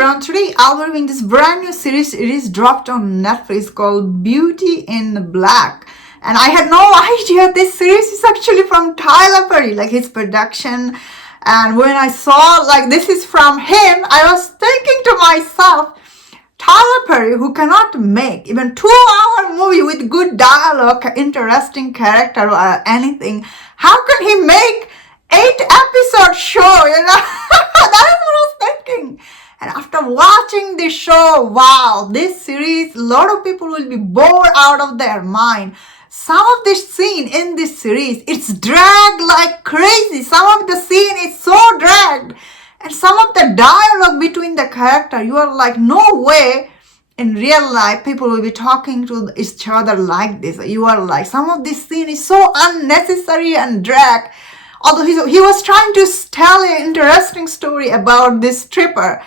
everyone, today I'll be reviewing this brand new series. It is dropped on Netflix called Beauty in Black. And I had no idea this series is actually from Tyler Perry, like his production. And when I saw like this is from him, I was thinking to myself, Tyler Perry, who cannot make even 2-hour movie with good dialogue, interesting character or anything, how can he make 8-episode show, That is what I was thinking. And after watching this show, wow, this series, a lot of people will be bored out of their mind. Some of this scene in this series, it's dragged like crazy. Some of the scene is so dragged. And some of the dialogue between the character, you are like, no way in real life people will be talking to each other like this. You are like, some of this scene is so unnecessary and dragged. Although he was trying to tell an interesting story about this stripper.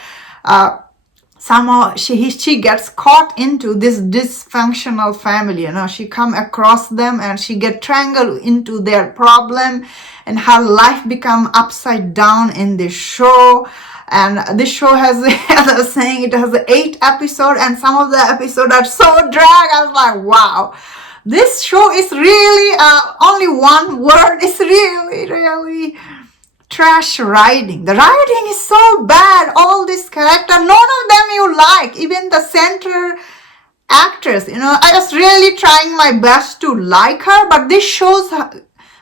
Somehow she gets caught into this dysfunctional family, she come across them and she get tangled into their problem, and her life become upside down in this show. And this show has, as I was saying, it has 8 episodes, and some of the episodes are so dragged. I was like, wow, this show is really only one word. It's really trash writing. The writing is so bad. All this character, none of them you like. Even the center actress, I was really trying my best to like her, but this shows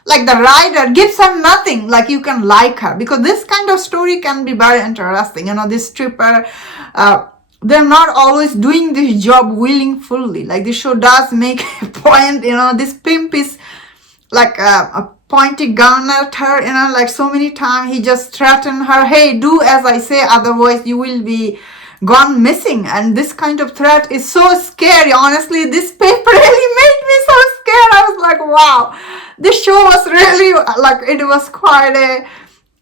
like the writer gives her nothing like you can like her, because this kind of story can be very interesting. This stripper, they're not always doing this job willingly. Like this show does make a point, this pimp is like a pointy gun at her, like so many times he just threatened her, hey, do as I say, otherwise you will be gone missing. And this kind of threat is so scary. Honestly, this paper really made me so scared. I was like, wow, this show was really like, it was quite a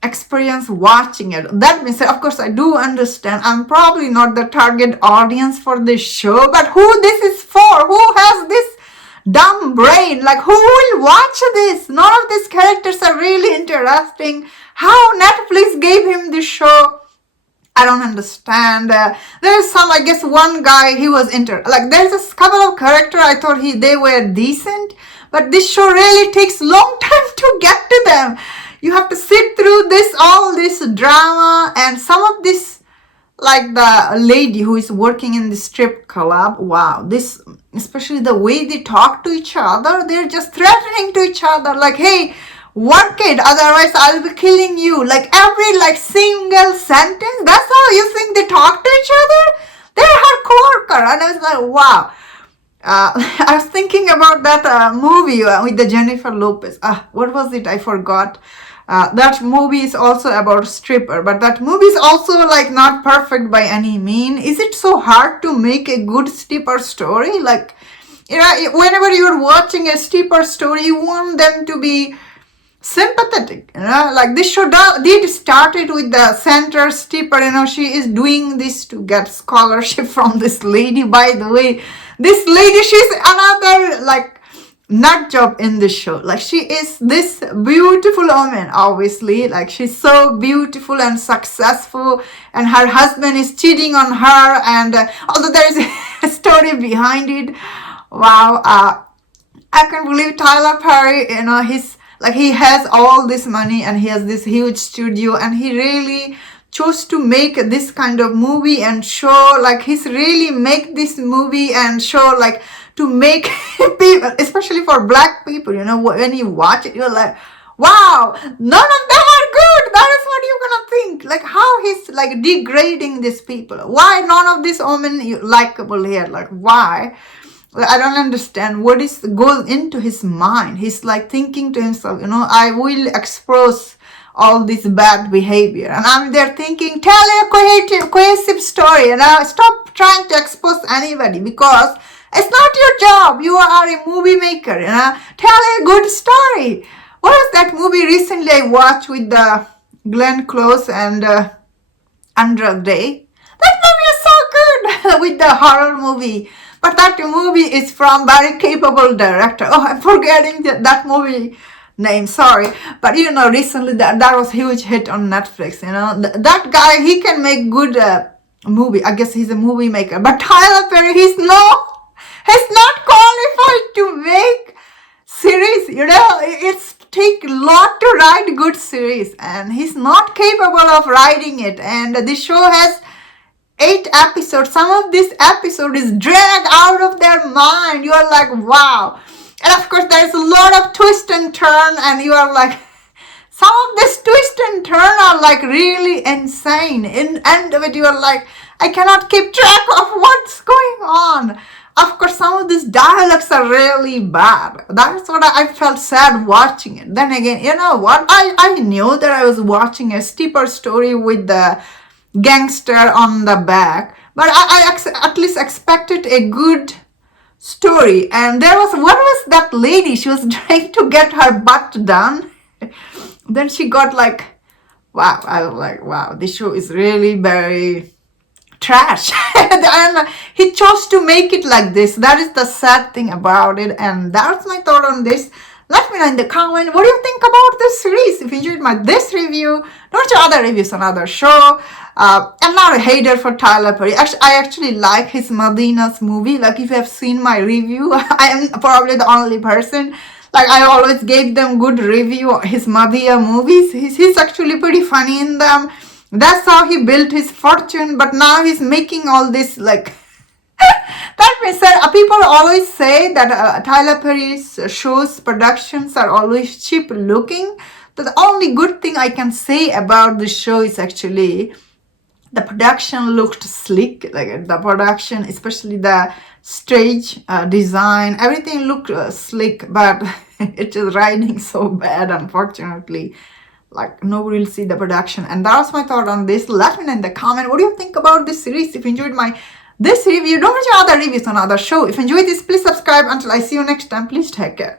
experience watching it. That means, of course, I do understand I'm probably not the target audience for this show, but who this is for? Who has this dumb brain? Like, who will watch this? None of these characters are really interesting. How Netflix gave him this show, I don't understand. There's some, I guess, one guy, he was like, there's a couple of characters I thought they were decent, but this show really takes long time to get to them. You have to sit through all this drama, and some of this, like the lady who is working in the strip club, wow, this, especially the way they talk to each other, they're just threatening to each other, like, hey, work it, otherwise I'll be killing you. Like every single sentence, that's how you think they talk to each other? They're hardcore. And I was like, wow. I was thinking about that movie with the Jennifer Lopez. What was it? I forgot. That movie is also about stripper, but that movie is also like not perfect by any mean. Is it so hard to make a good stripper story? Like, whenever you're watching a stripper story, you want them to be sympathetic, like this show did started with the center stripper, she is doing this to get scholarship from this lady. By the way, this lady, she's another like nut job in the show. Like, she is this beautiful woman, obviously, like she's so beautiful and successful, and her husband is cheating on her, and although there is a story behind it, wow, I can't believe Tyler Perry, he's like, he has all this money and he has this huge studio, and he really chose to make this kind of movie and show, like he's really make this movie and show, like, to make people, especially for black people, when you watch it, you're like, wow, none of them are good. That is what you're gonna think. Like, how he's like degrading these people. Why none of these women likable here? Like, why? I don't understand what goes into his mind. He's like thinking to himself, I will expose all this bad behavior. And I'm there thinking, tell a cohesive story, stop trying to expose anybody, because it's not your job. You are a movie maker, tell a good story. What was that movie recently I watched with Glenn Close and Andra Day? That movie is so good with the horror movie. But that movie is from very capable director. Oh, I'm forgetting that movie name, sorry. But recently that was huge hit on Netflix. That guy, he can make good movie. I guess he's a movie maker. But Tyler Perry, he's not qualified to make series. It's take a lot to write good series, and he's not capable of writing it. And this show has 8 episodes. Some of this episode is dragged out of their mind. You are like, wow. And of course, there's a lot of twist and turn, and you are like, some of this twist and turn are like really insane. And with you are like, I cannot keep track of what's going on. Of course, some of these dialogues are really bad. That's what I felt sad watching it. Then again, you know what? I knew that I was watching a steeper story with the gangster on the back, but I at least expected a good story. And what was that lady? She was trying to get her butt done. Then she got like, wow. I was like, wow, this show is really very trash. And he chose to make it like this. That is the sad thing about it. And that's my thought on this. Let me know in the comment, what do you think about this series? If you enjoyed this review, don't watch other reviews on other show. I'm not a hater for Tyler Perry. Actually, I actually like his Madina's movie. Like, if you have seen my review, I am probably the only person. Like, I always gave them good review. His Madea movies, he's actually pretty funny in them. That's how he built his fortune. But now he's making all this like. That being said, people always say that Tyler Perry's shows productions are always cheap looking. But the only good thing I can say about the show is actually the production looked slick. Like the production, especially the stage design, everything looked slick. But it is writing so bad, unfortunately. Like, nobody will see the production. And that's my thought on this. Let me know in the comment, what do you think about this series? If you enjoyed this review, don't watch other reviews on other show. If you enjoyed this, please subscribe. Until I see you next time, please take care.